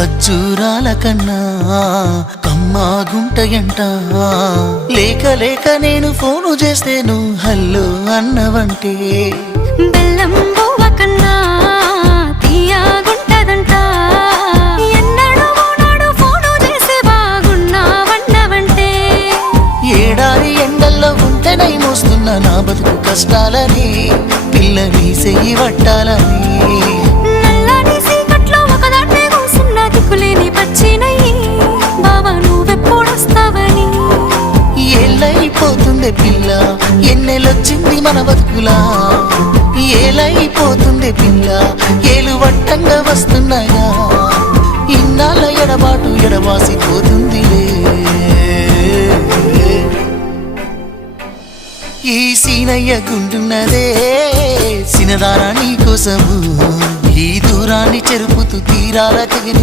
ఖర్జూరాల కన్నా కమ్మాగుంటయంట. లేక లేక నేను ఫోను చేస్తే నువ్వు హల్లో అన్నవంటే బెల్లం బువ్వ కన్నా తీయగుంటదంట. ఎన్నడూ నాడు ఫోను చేసి బాగున్నావన్నవంటే ఏడాది ఎండల్లో ఉంటేనై మోస్తున్న నా బతుకు కష్టాలని పిల్ల నీ చెయ్యి పట్టాలని. నల్లని సీకట్లో ఒకదాన్నే కూసున్న దిక్కులేని పచ్చినయ్యి బావా నువ్వెప్పుడొస్తావని. ఏళ్ళైపోతుంది పిల్ల ఎన్నెలొచ్చింది మన బతుకులా. ఏలైపోతుంది పిల్ల ఏలు వట్టంగా వస్తున్నాయా. ఇన్నాళ్ళ ఎడబాటు ఎడవాసిపోతుందిలే. ఈ సీనయ్య గుంటున్నదే సినదారా నీ కోసము. ఈ దూరాన్ని చెరుపుతూ తీరాల తెగిరి